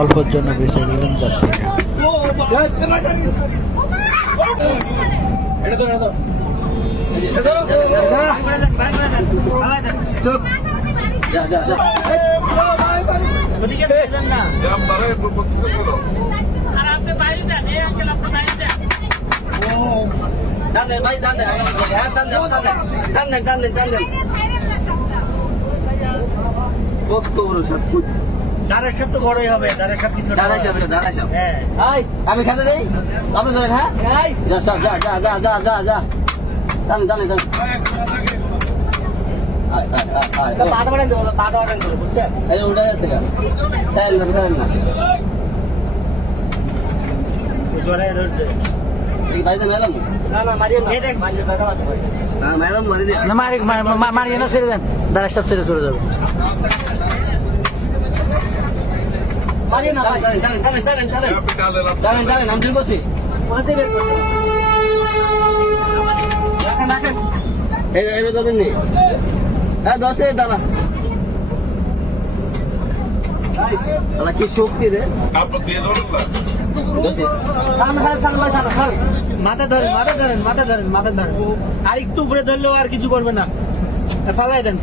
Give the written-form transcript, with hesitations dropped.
অল্পের জন্য বেঁচে গেলেন যাত্রীরা। কত বড় সাপ? দাঁড়ার সাপ তো বড়ই হবে, দাঁড়ার সাপ কিছু দাঁড়াই সাপ, দাঁড়াই সাপ। আমি খেতে দেই, আপনি ধরেন। হ্যাঁ, যা সাপ, যা যা যা যা যা যা। টানেন টানেন টানেন। পাটা বাড়ান দেবো, পাটা বাড়ান দেবো, বুঝছেন? এই উঠে যাচ্ছে গা। চাইল না, চাইল না। জোরে ধরছে। এই বাড়িতে মেলাম। না না মারিয়ে না, মারিয়ে কথা আছে। হ্যাঁ, মেলাম মারি দিয়ে। না মারিয়ে না, ছেড়ে দেন, দাঁড়ার সাপ ছেড়ে চলে যাবে। মারিয়ে না, টানেন টানেন টানেন টানেন টানেন। টানেন টানেন, আমি ঠিক বলছি। কোথাতে বের করতে? রাখেন রাখেন। এই ধরবেন নি। হ্যাঁ, 10 দাঁড়া। আলা কি শক্তি রে। মাথা ধরেন, মাথা ধরেন, মাথা ধরেন, মাথা ধরেন। আর একটু উপরে ধরলেও আর কিছু করবে না, ফালাই দেন।